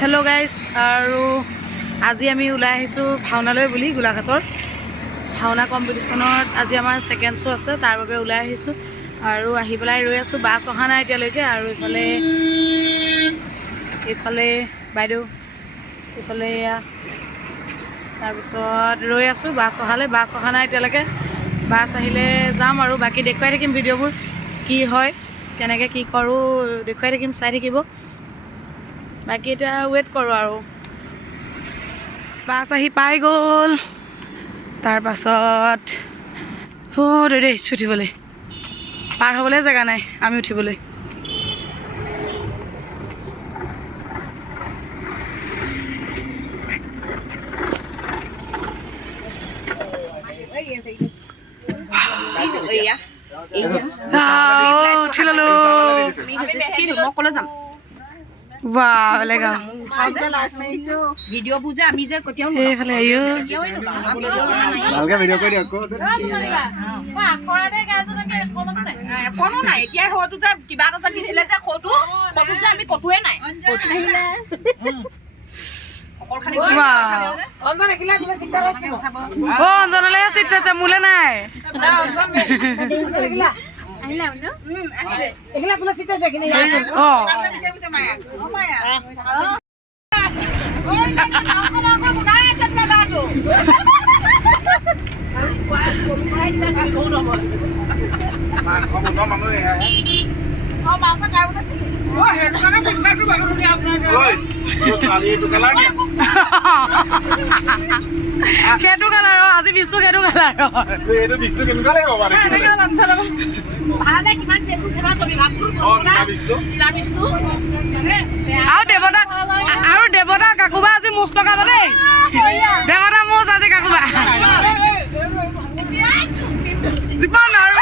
Hello' guys, আৰু আজি আমি ওলাই আহিছোঁ ভাওনালৈ বুলি গোলাঘাটৰ ভাওনা কম্পিটিশ্যনত আজি আমাৰ ছেকেণ্ড শ্ব' আছে, তাৰ বাবে ওলাই আহিছোঁ আৰু আহি পেলাই ৰৈ আছোঁ। বাছ অহা নাই এতিয়ালৈকে, আৰু এইফালে বাইদেউ, এইফালে এয়া, তাৰপিছত ৰৈ আছোঁ বাছ অহা নাই এতিয়ালৈকে। বাছ আহিলে যাম আৰু বাকী দেখুৱাই থাকিম ভিডিঅ'বোৰ, কি হয় কেনেকৈ কি কৰোঁ দেখুৱাই থাকিম, চাই থাকিব। বাকী এতিয়া ৱেইট কৰোঁ আৰু বাছ আহি পাই গ'ল। তাৰপাছত দেই উঠিবলৈ, পাৰ হ'বলৈ জেগা নাই আমি উঠিবলৈ। উঠি ল'লোঁ। অঞ্জনলৈ চিট আছে, মোলৈ নাই। সেইটো কালাৰ আজি বিষ্ণু, সেইটো কালাৰ আৰু দেৱতা কাকুবা আজি মুচ লগাব দেই। দেৱতা মুচ আজি কাকুবা জীৱন আৰু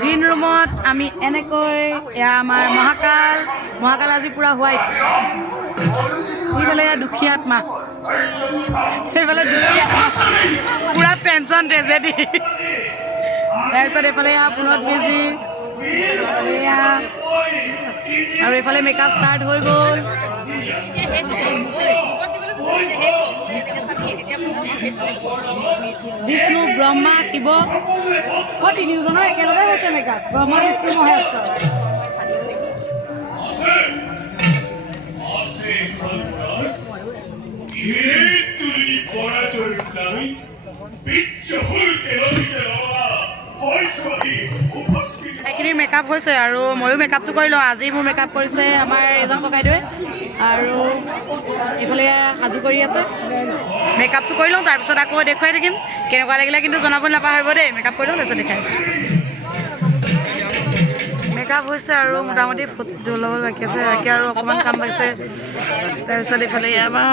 গ্ৰীণ ৰুমত আমি এনেকৈ, এয়া আমাৰ মহাকাল আজি পূৰা হোৱাইট। সেইফালে এয়া দুখীয়া আত্মা, সেইফালে দুখীয়া পূৰা টেনশ্যন ট্ৰেজেডি। তাৰপিছত এইফালে এয়া ফোনত বিজি, আৰু এইফালে মেকআপ ষ্টাৰ্ট হৈ গ'ল। বিষ্ণু, ব্ৰহ্মা, শিৱ, তিনিওজনৰ একেলগে হৈছে মেকআপ। ব্ৰহ্মা, বিষ্ণু, মহেশ্বৰ। এইখিনি মেকআপ হৈছে আৰু ময়ো মেকআপটো কৰি লওঁ। আজি মোৰ মেকআপ কৰিছে আমাৰ এজন ককাইদেৱে, আৰু এইফালে সাজু কৰি আছে। মেকআপটো কৰি লওঁ, তাৰপিছত আকৌ দেখুৱাই থাকিম কেনেকুৱা লাগিলে, কিন্তু জনাব নাপাহৰিব দেই। মেকআপ কৰি লওঁ, তাৰপিছত দেখাইছোঁ। মেকআপ হৈছে আৰু মোটামুটি ফটো ল'ব বাকী আছে, বাকী আৰু অকণমান কাম পাইছে। তাৰপিছত এইফালে আমাৰ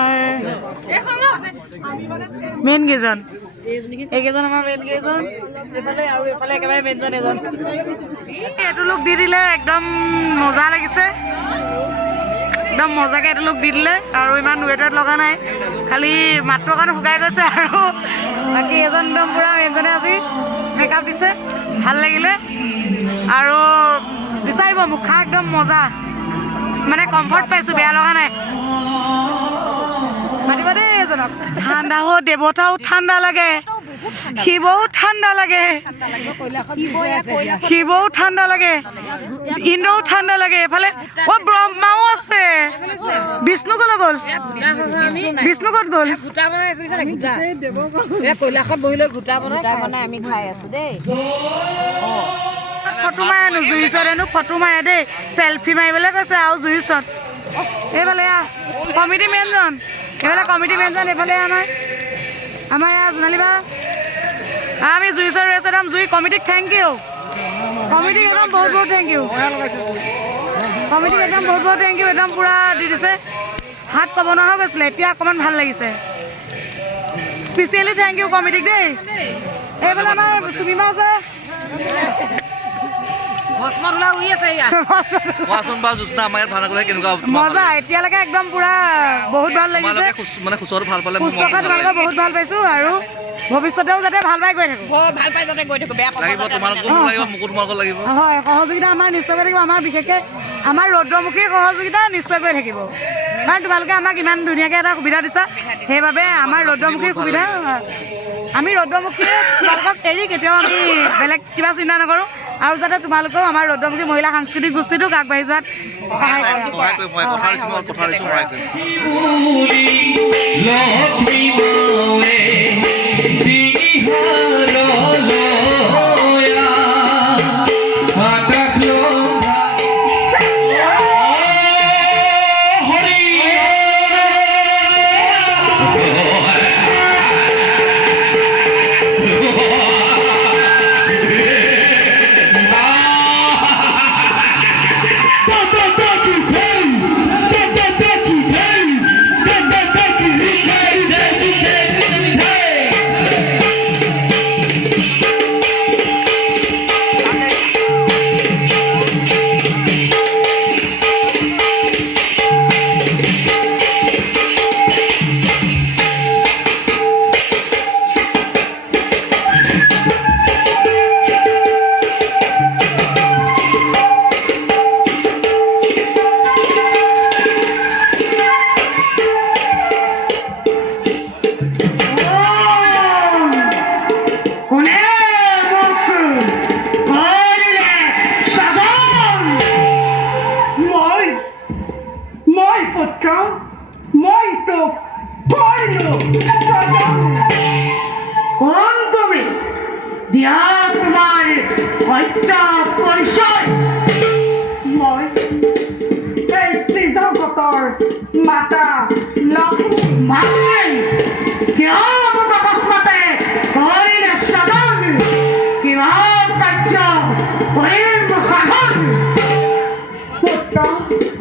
মেইন কেইজন, এইকেইজন আমাৰ মেইন কেইজন। এইফালে আৰু এইফালে একেবাৰে মেইনজন এজন। এইটো লুক দি দিলে একদম মজা লাগিছে, একদম মজাকৈ এইটো লুক দি দিলে। আৰু ইমান ৱেটত লগা নাই, খালি মাতটোৰ কাৰণে শুকাই গৈছে। আৰু বাকী এজন একদম পূৰা মেইনজনে আজি মেকআপ দিছে, ভাল লাগিলে। আৰু বিচাৰিব মুখা একদম মজা, মানে কমফৰ্ট পাইছোঁ, বেয়া লগা নাই। মাতিব দেই এজনক। ঠাণ্ডা দেৱতাও ঠাণ্ডা লাগে, শিৱও ঠাণ্ডা লাগে, শিৱও ঠাণ্ডা লাগে, ইন্দ্ৰও ঠাণ্ডা লাগে। এইফালে ব্ৰহ্মাও আছে। বিষ্ণু ক'লৈ গ'ল? বিষ্ণু ক'ত গ'ল? কৈলাশত বহিলৈ গোটা বনাই আমি খাই আছো দেই। ফটো মাৰে হেনো জুইচত, হেনো ফটো মাৰে দেই, চেলফি মাৰিবলৈ কৈছে আৰু জুইচত। এইফালে কমিটি মেনজন, এইফালে কমিটি মেনজন, এইফালে আমাৰ ইয়াৰ জোনালী বা। আমি জুইচৰ ৰেচ একদম জুই কমিটিক থেংক ইউ। কমিটিক একদম বহুত বহুত থেংক ইউ। কমিটিক একদম বহুত বহুত থেংক ইউ, একদম পূৰা দি দিছে। হাত ক'ব নোৱাৰা হৈ গৈছিলে এতিয়া অকণমান ভাল লাগিছে স্পেচিয়েলি থেংক ইউ কমিটিক দেই এইফালে আমাৰ চুমিমা আছে মজা এতিয়ালৈকে একদম পুৰা বহুত ভাল লাগিছে মানে খুচৰাটো ভাল পালে তোমালোকে বহুত ভাল পাইছো আৰু ভৱিষ্যতেও যাতে ভাল পাই গৈ থাকো হয় সহযোগিতা আমাৰ নিশ্চয় থাকিব আমাৰ বিশেষকৈ আমাৰ ৰৌদ্ৰমুখীৰ সহযোগিতা নিশ্চয় কৰি থাকিব কাৰণ তোমালোকে আমাক ইমান ধুনীয়াকৈ এটা সুবিধা দিছা সেইবাবে আমাৰ ৰৌদ্ৰমুখীৰ সুবিধা আমি ৰৌদ্ৰমুখীয়ে তোমালোকক এৰি কেতিয়াও আমি বেলেগ কিবা চিন্তা নকৰোঁ আৰু যাতে তোমালোকেও আমাৰ ৰৌদ্ৰমুখী মহিলা সাংস্কৃতিক গোষ্ঠীটোক আগবাঢ়ি যোৱাত মাতা লক্ষ্মী মাতৃ অকস্মাতে কৰিলে সদন কিমান কাৰ্য কৰিম সাধন পুত্ৰ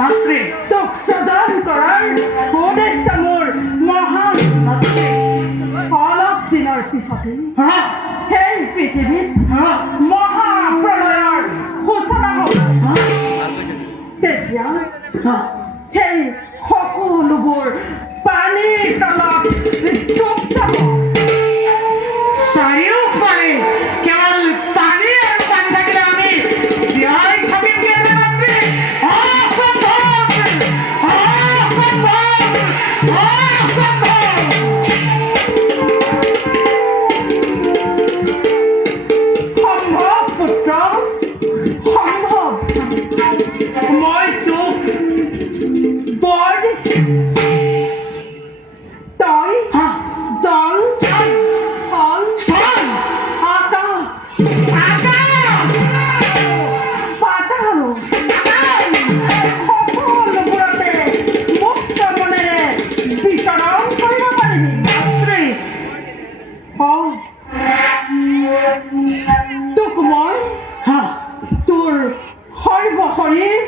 মাতৃ তোক সজন কৰাৰ উদ্দেশ্য মোৰ মহান মাতৃ অলপ দিনৰ পিছতে সেই পৃথিৱীত মহাপ্ৰলয়ৰ সূচনা হ'ব তেতিয়া সেই সকলোবোৰ পানীৰ তলত ডুব যাব চাৰিওফালে কেৱল পানী আৰু পানী থাকিলে আমি জীয়াই থাকিম কেনে মাতৃ সম্ভৱ পুত্ৰ সম্ভৱ মই তোক বৰ দিছো তই জল ফল আকাশ পাতাল সকলোবোৰতে মুক্ত মনেৰে বিচৰণ কৰিব পাৰিবি মাতৃ তোক মই তোৰ সৰ্বশৰীৰ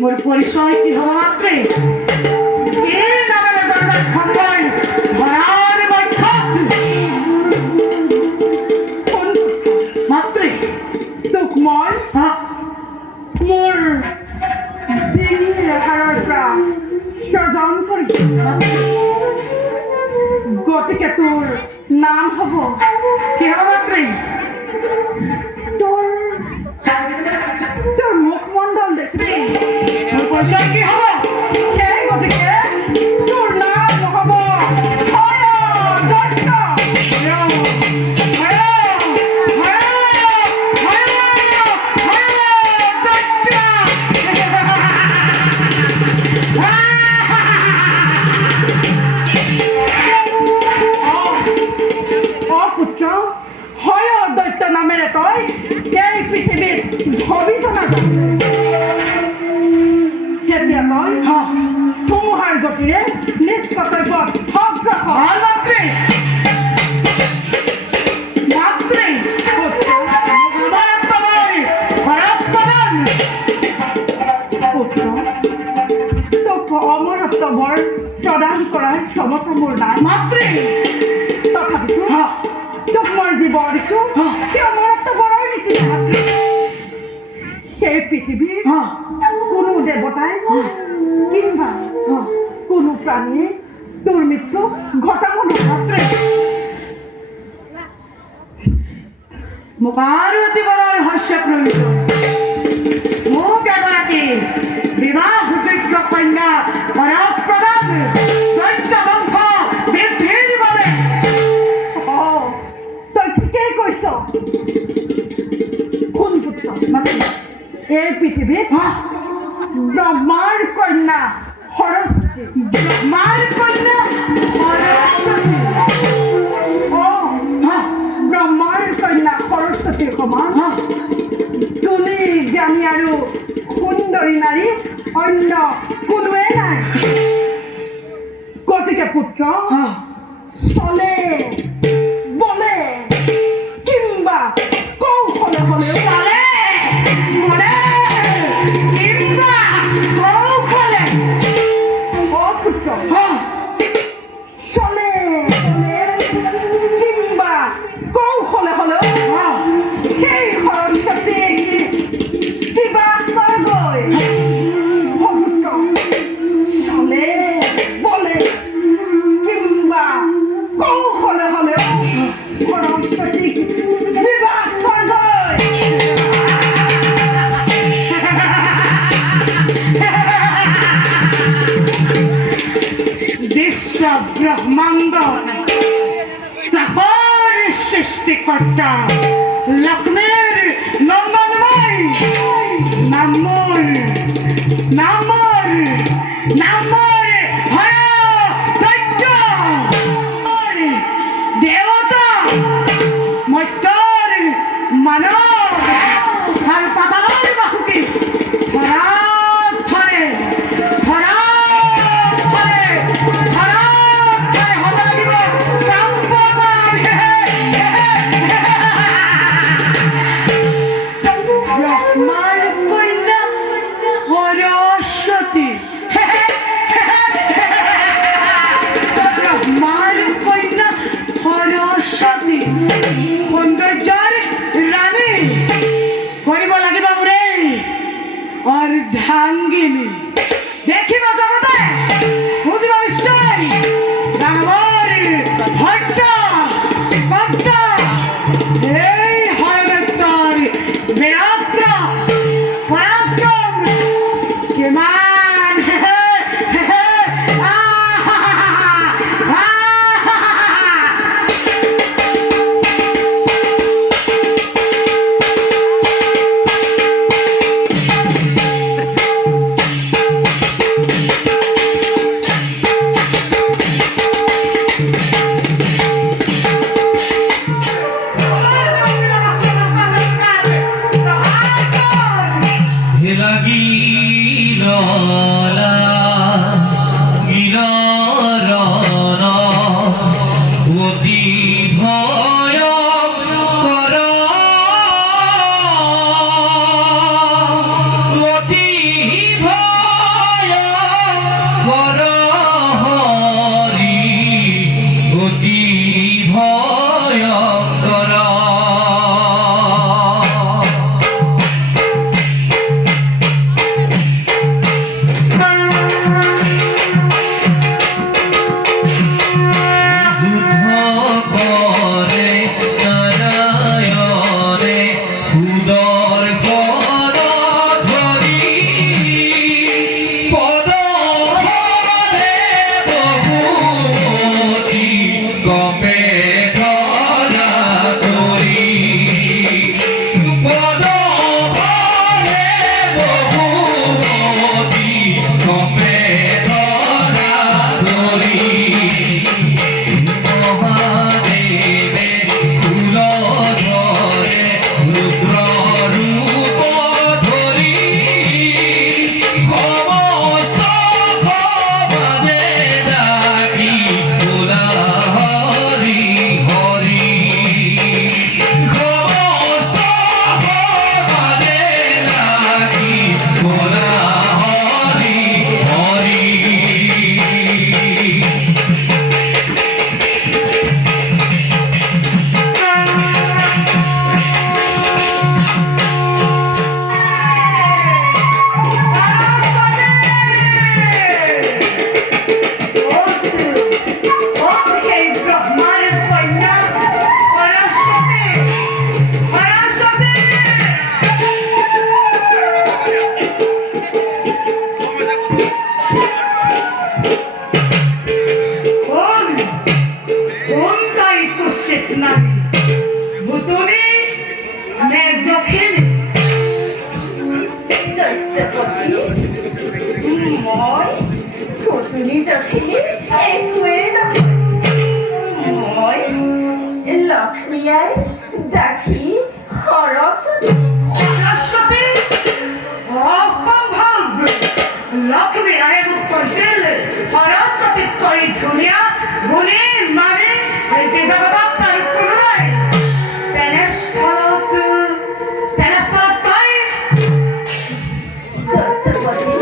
মোৰ পৰিচয় কি হ'ব মাতৃ মাতৃ তোক মই মোৰ ডিঙিৰ হাৰৰ পৰা সজন কৰিছো গতিকে তোৰ নাম হ'ব কি হ'ব মাতৃ তোৰ মুখমণ্ডল দেখিবি মোৰ পৰিচয় কি হ'ব সেই গতিকে তোৰ নাম হ'ব পুত্ৰ হয় দৈত্য নামেৰে তই এই পৃথিৱীত ঝবি জনা এতিয়া তই ধুমুহাৰ গতিৰে নিজ কৰ্তব্যত অগ্ৰসৰ মাতৃ তোক অমৰত্ব বৰ প্ৰদান কৰাৰ ক্ষমতা মোৰ নাই মাতৃ তথাপিতো তোক মই যি বৰ দিছোঁ সেই অমৰত্ব বৰৰ নিচিনা মাতৃ সেই পৃথিৱীৰ কোনো দেৱতাই কিংবা কোনো প্ৰাণীয়ে তোৰ মৃত্যু ঘটাব নোৱাৰে মোক আৰু এটি বৰৰ শস্য প্ৰয়োজন মোক এগৰাকী বিবাহযোগ্য কন্যা বৰক প্ৰদান দৈত্য বংশ বৃদ্ধিৰ বাবে তই ঠিকেই কৈছ কোন পুত্ৰ এই পৃথিৱীত ব্ৰহ্মাৰ কন্যা সৰস্বতী ব্ৰহ্মাৰ কন্যা সৰস্বতী ব্ৰহ্মাৰ কন্যা সৰস্বতীৰ সমান তুলি জ্ঞানী আৰু সুন্দৰী নাৰী অন্য কোনোৱে নাই গতিকে পুত্ৰ চলে বলে কিংবা কৌশলে হলেও চলে কিংবা কৌশলে হলেও সেই সৰস্বতী কিবা কৰগৈ চলে বলে কিংবা কৌশলে হলেও সৰস্বতী বিবাহ কৰগৈ বিশ্ব ব্ৰহ্মাণ্ড চাহৰ সৃষ্টিকৰ্তা লক্ষ্মীৰ নন্দনময় নামৰ হৰ দৈত্য দেৱতা মৰ্ত্যৰ মানৱ আৰু পাতালৰ বাসুকী সৌন্দৰ্যৰ ৰাণী কৰিব লাগিব মোৰে অৰ্ধাংগিনী দেখিব জগতে বুজিব নিশ্চয় ডাঙৰ ভক্ত এই হৰদত্তৰ বীৰত্ব পৰাক্ৰম কিমান নিজৰখিনি একোৱেই নহয় মই লক্ষ্মী আই দাসী সৰস্বতী সৰস্বতী অসম্ভব লক্ষ্মী আয়ে মোক কৈছিল সৰস্বতীতকৈ ধুনীয়া গুণী মানে এই জগতত তাৰ কোনো নাই তেনেস্থলত তই দত্তপতি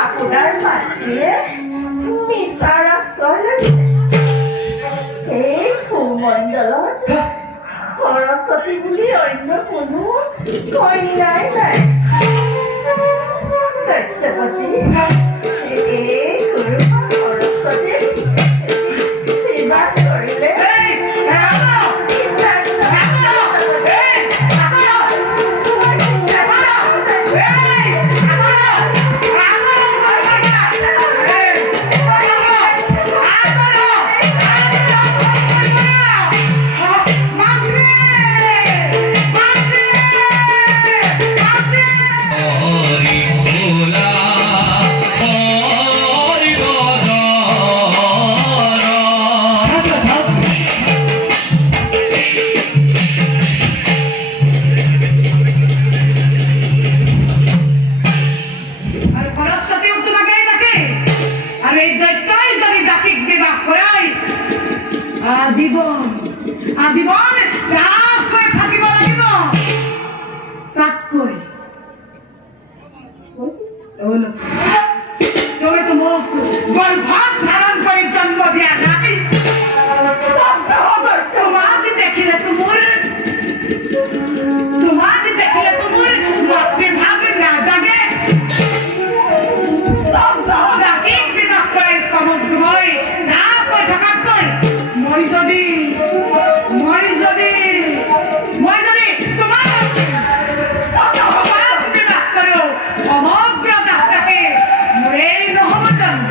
আপোনাৰ মাতৃয়ে মিছাৰ আশ্ৰয় লৈছে এই ভূমণ্ডলত সৰস্বতী বুলি অন্য কোনো কন্যাই নাই দত্তপতি এই গুৰু সৰস্বতী বিবাহ কৰিলে আজীবন ৰাস হৈ থাকিব লাগিব তাতকৈ তুমিতো মোক গৰ্ভত ধাৰণ কৰি জন্ম দিয়া নাই তোমাক দেখিলে মোৰ মাতৃভাৱ নাজাগে ৰাখিক বিবাহ কৰাই কামত মই না কৈ থকাতকৈ মই যদি তোমাৰ বিবাহ কৰোঁ সমগ্ৰ দাসতাকে মোৰেই নহ'ব জানো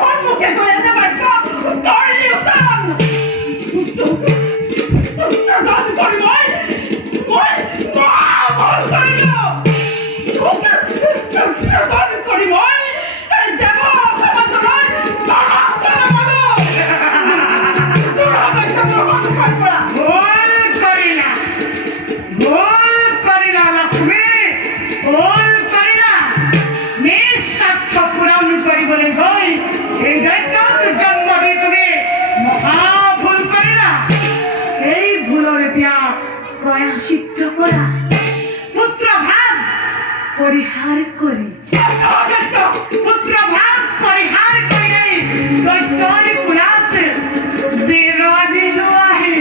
সন্মুখে গৈ এনে বাক্য উত্তৰিলি উচ্চাৰণ উচ্চাৰণ কৰি মই ভুল কৰিলোঁ উচ্চাৰণ কৰি মই এই দেৱ সমাজলৈ ভুল কৰিলা লক্ষ্মী ভুল কৰিলা নিজ স্বাৰ্থ পূৰণ কৰিবলৈ গৈ এই দৈত্যক জন্ম দি তুমি মহা ভুল কৰিলা এই ভুলৰ এতিয়া প্ৰায়শ্চিত্ত কৰা পুত্ৰভাৱ পৰিহাৰ কৰি দৈত্যৰ কোলাত জিৰণি লোৱাহি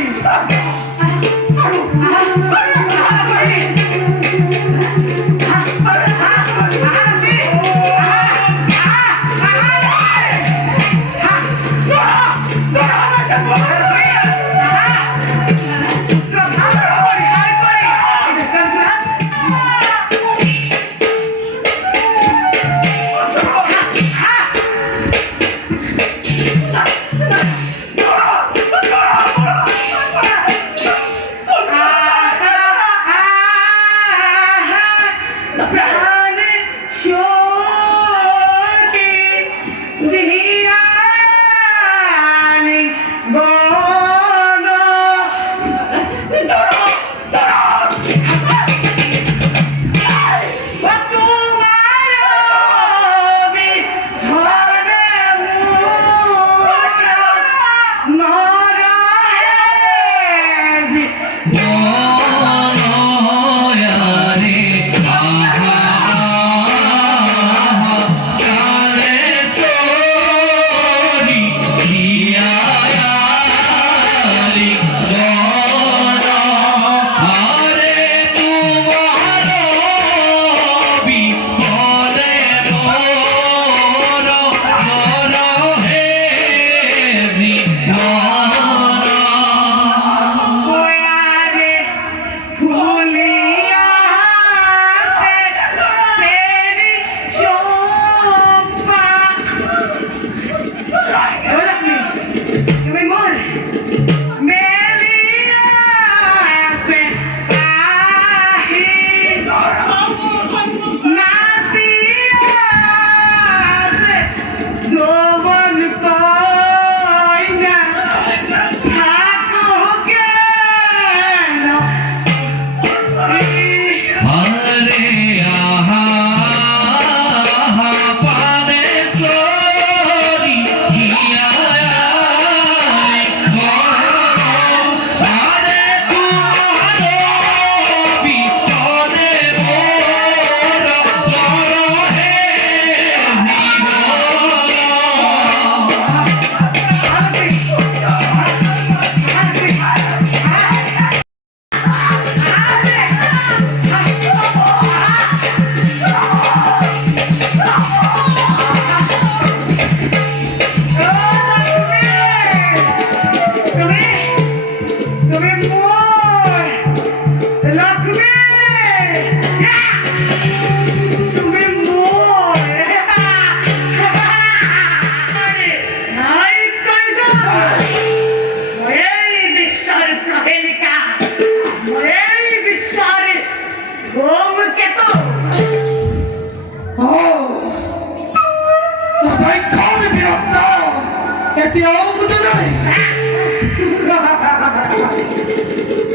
এতিয়াও বুজা নাই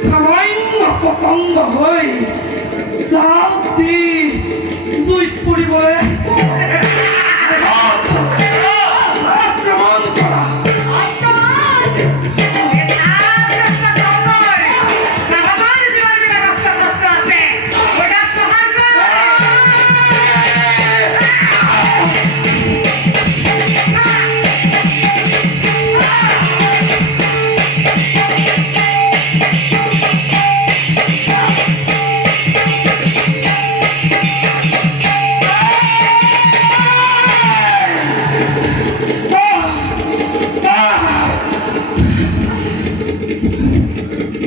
সামান্য পতংগ হৈ চাপ দি জুইত পুৰিবলৈ আক্ৰমণ কৰা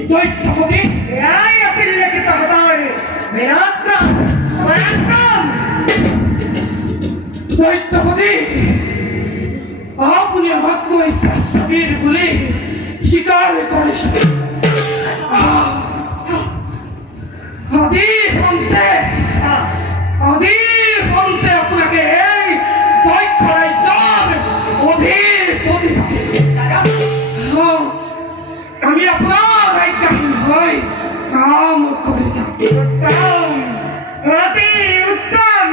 দৈত্যপতি এয়াই আছিল নেকি তহঁতৰ বীৰাক্ৰম পৰাক্ৰম দৈত্যপতি আপুনি আমাতকৈ শ্ৰেষ্ঠ বীৰ বুলি স্বীকাৰ কৰিছে আদিৰ অন্তে আপোনাকে এই যক্ষ ৰাজ্যৰ অধিপতি আমি আপোনাৰ আজ্ঞাহীন হৈ কাম কৰি যাম উত্তম অতি উত্তম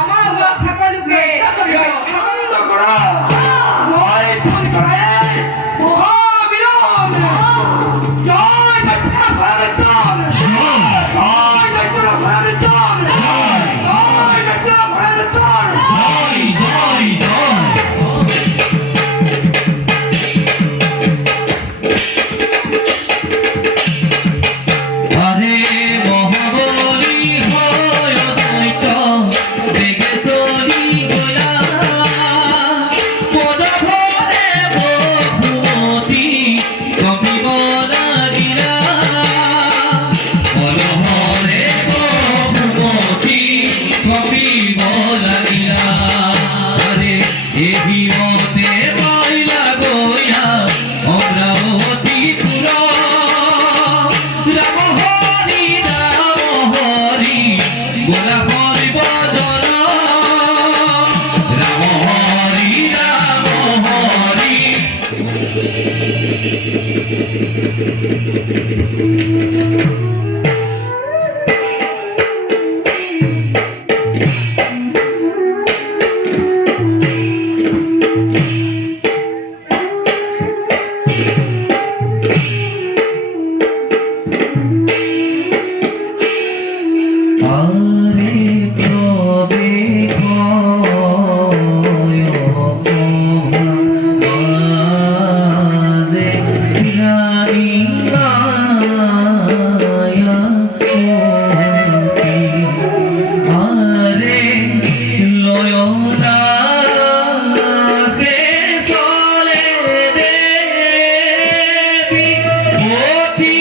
আমাৰ হোৱা সকলোকে আনন্দ কৰা জয় ধ্বনি কৰা এই মহাবীৰন জয় দৈত্য ভয়নিৰ্জন জয় দৈত্য ভয়নিৰ্জন জয় দৈত্য ভয়নিৰ্জন আৰে মহাবলী হয় দৈত্য বেগে চলি গলা পদভৰে বহুমতি কপিব লাগিলা পদভৰে বহুমতি কপিব লাগিলা আরে এহিমতে মহিলা গয়া অমরাবতী পুরা রাম হরি গোলা হরি বদন রাম হরি আরে কবে মাঝে রানী মায়া আরে লয়না চলে দেবী অতি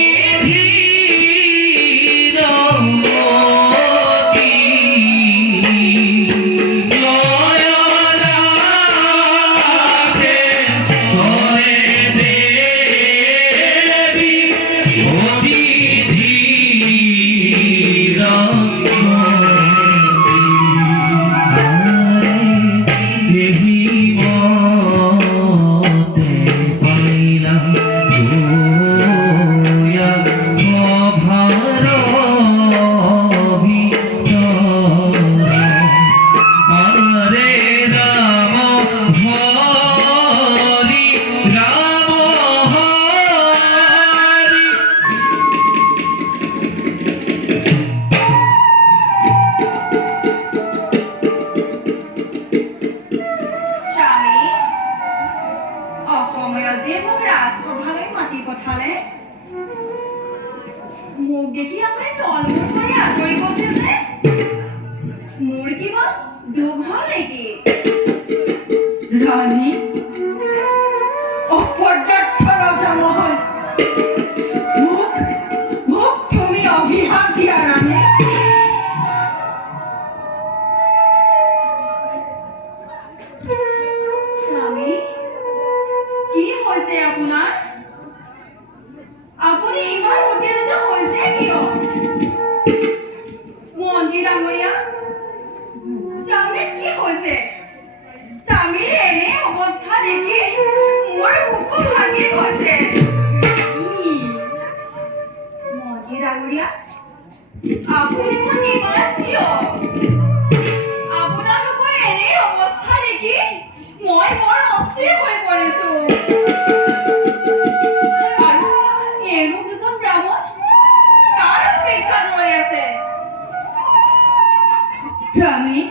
স্বামী অসময়ত যে মোক ৰাজসভালৈ মাতি পঠালে মোক দেখি আপুনি তলমূৰ কৰি আঁতৰি গৈছে যে মোৰ কিবা দুখ হ'ল নেকি ৰাণী অপৰ্যাপ্ত ৰজা নহয় মোক তুমি অভিশাপ দিয়া ৰাণী স্বামী কি হৈছে আপোনাৰ আপুনি ইমান উত্তেজিত হৈছে কিয় মন্ত্ৰী ডাঙৰীয়া স্বামীৰ কি হৈছে অৱস্থা দেখি মোৰ বুকু ভাঙি গৈছে মন্ত্ৰী ডাঙৰীয়া আপুনি মোৰ ইমান কিয় আপোনালোকৰ এনে অৱস্থা দেখি মই বৰ অস্থিৰ হৈ পৰিছো আৰু এনে দুজন ব্ৰাহ্মণ কাৰ অপেক্ষাত ৰৈ আছে ৰাণী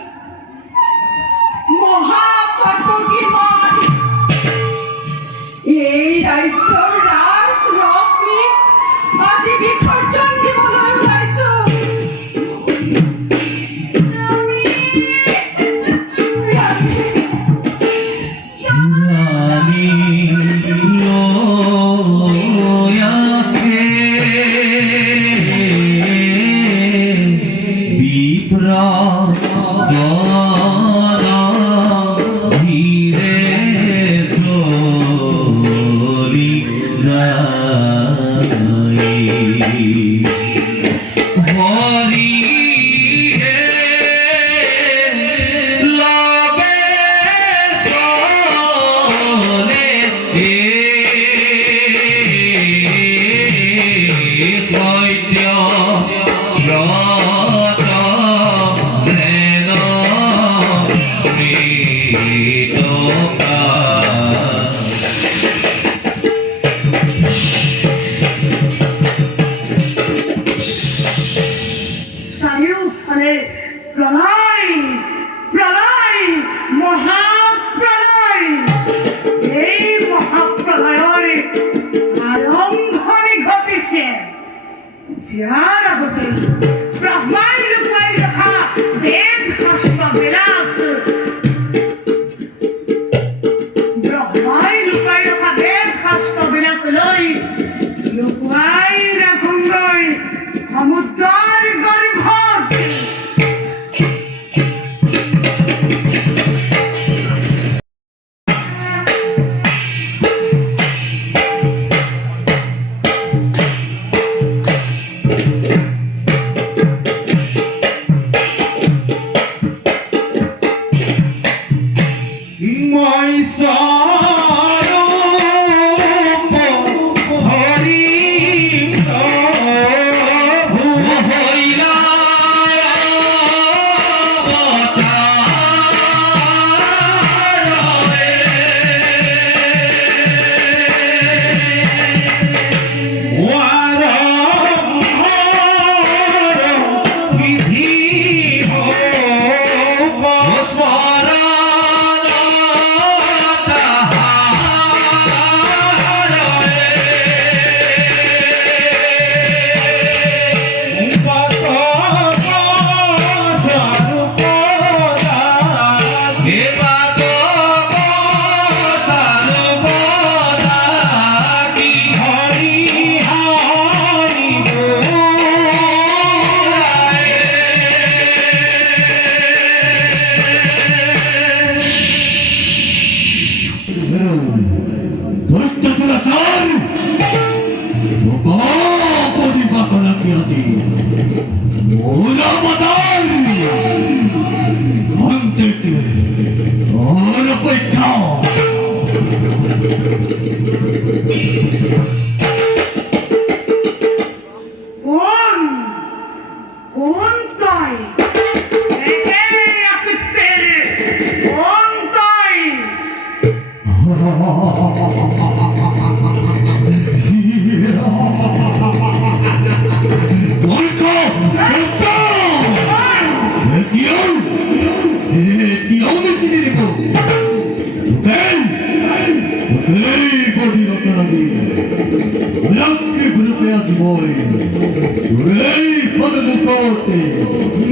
মহাপাতকী মাত এই ৰাজ্যৰ ৰাজ লক্ষ্মীক আজি বিসৰ্জন দিবলৈ ওলাইছো ৰানী লোয়াকে বিপ্ৰা গৰা ধীৰে চলি যায় হৰি হে লাগে চলে সত্য ব্ৰত যেন মৃতপ্ৰাণ চাৰিওফালে প্ৰলয় প্ৰলয় মহাপ্ৰলয় এই মহাপ্ৰলয়ৰ আৰম্ভণি ঘটিছে ইয়াৰ আগতে ব্ৰহ্মাই লুকাই ৰখা বেদ শাস্ত্ৰবিলাক ব্ৰহ্মাই লুকাই ৰখা বেদ শাস্ত্ৰবিলাক লৈ লুকুৱাই ৰাখোঁগৈ সমুদ্ৰৰ গৰ্ভত মই স্বৰূপ হৰি হইলা কোন কোন তই একে আকিতের কোন তই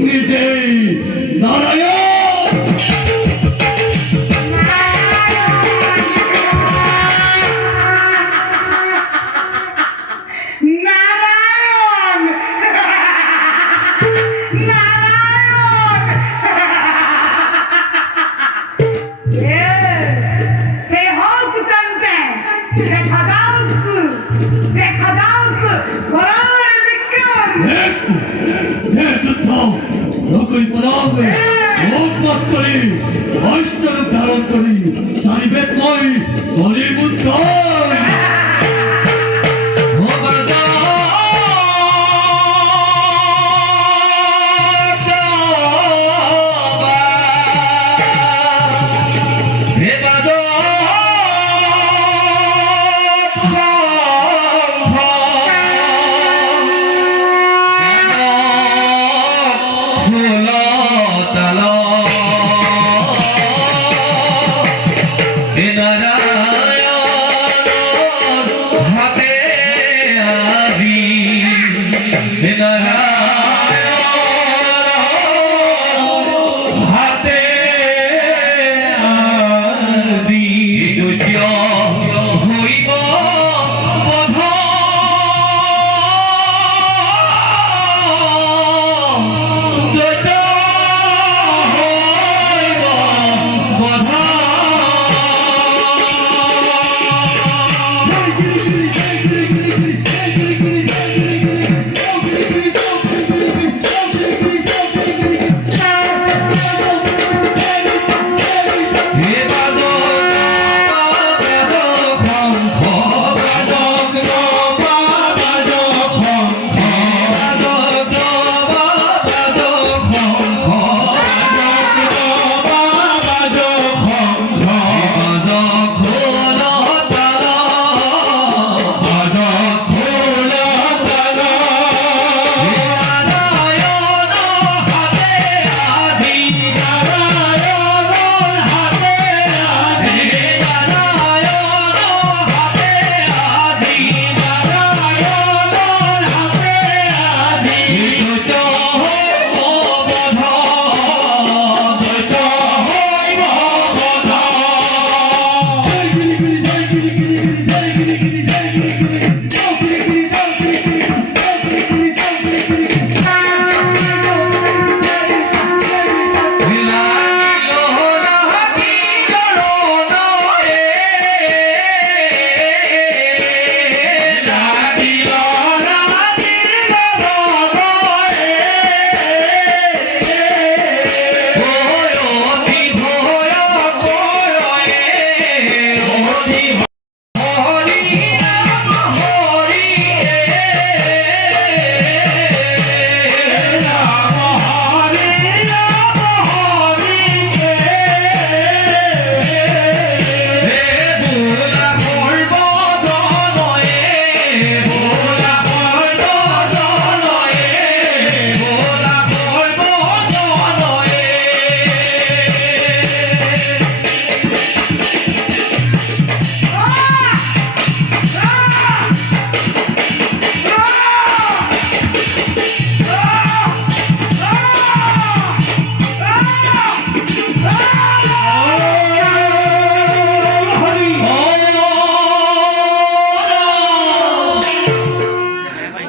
নিজেই নারায়ণ নারায়ণ নারায়ণ হে হোক তন্তে দেখা দাও বড় বিক্রম যুদ্ধ নকরি পরাবে বধ কৰি বৈষ্ণৱ ধাৰণ কৰি চাৰিবেদ মই বলিবুদ্ধ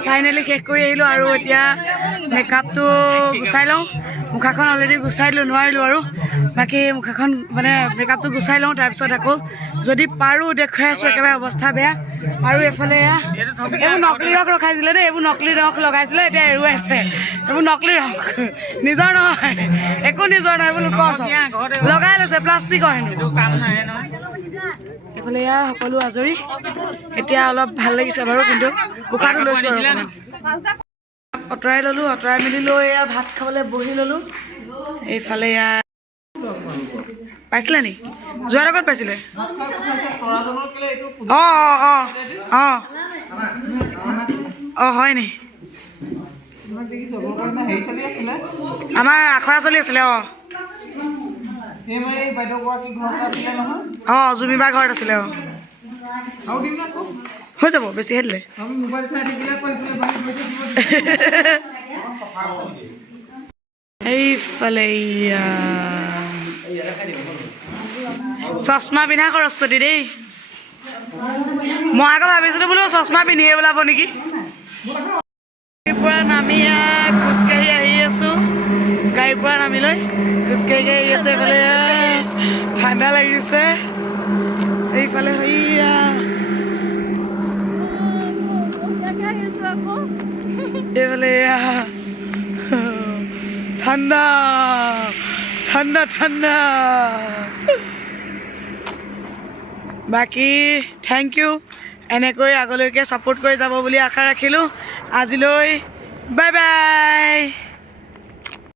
ফাইনেলি শেষ কৰি আহিলোঁ আৰু এতিয়া মেকআপটো গুচাই লওঁ মুখাখন অলৰেডি গুচাই দিলোঁ নোৱাৰিলোঁ আৰু বাকী মুখাখন মানে মেকআপটো গুচাই লওঁ তাৰপিছত আকৌ যদি পাৰোঁ দেখুৱাই আছোঁ একেবাৰে অৱস্থা বেয়া আৰু এইফালে এইবোৰ নকলি ৰস ৰখাইছিলে দেই এইবোৰ নকলি ৰস লগাইছিলে এতিয়া এৰুৱাইছে এইবোৰ নকলি ৰস নিজৰ নহয় একো নিজৰ নহয় এইবোৰ লোকৰ লগাই লৈছে প্লাষ্টিকৰ হেনো এইফালে সকলো আজৰি এতিয়া অলপ ভাল লাগিছে বাৰু কিন্তু মুখাটো লৈছোঁ আৰু অঁতৰাই ল'লোঁ অঁতৰাই মেলি লৈ এয়া ভাত খাবলৈ বহি ল'লোঁ এইফালে এয়া পাইছিলে নি যোৱাৰ আগত পাইছিলে অঁ অঁ অঁ অঁ হয় নি আমাৰ আখৰা চলি আছিলে অঁ অঁ জুমিবাৰ ঘৰত আছিলে অঁ হৈ যাব বেছিহে দিলে এইফালে চশমা পিন্ধা খৰচতি দেই মই আকৌ ভাবিছিলোঁ বোলো চশমা পিন্ধিয়ে ওলাব নেকি গাড়ীৰ পৰা নামি খোজকাঢ়ি আহি আছোঁ গাড়ীৰ পৰা নামি লৈ খোজকাঢ়ি আহি আছোঁ এইফালে ঠাণ্ডা লাগিছে এইফালে সেয়া এইফালে ঠাণ্ডা ঠাণ্ডা ঠাণ্ডা বাকী থেংক ইউ এনেকৈ আগলৈকে ছাপোৰ্ট কৰি যাব বুলি আশা ৰাখিলোঁ আজিলৈ বাই বাই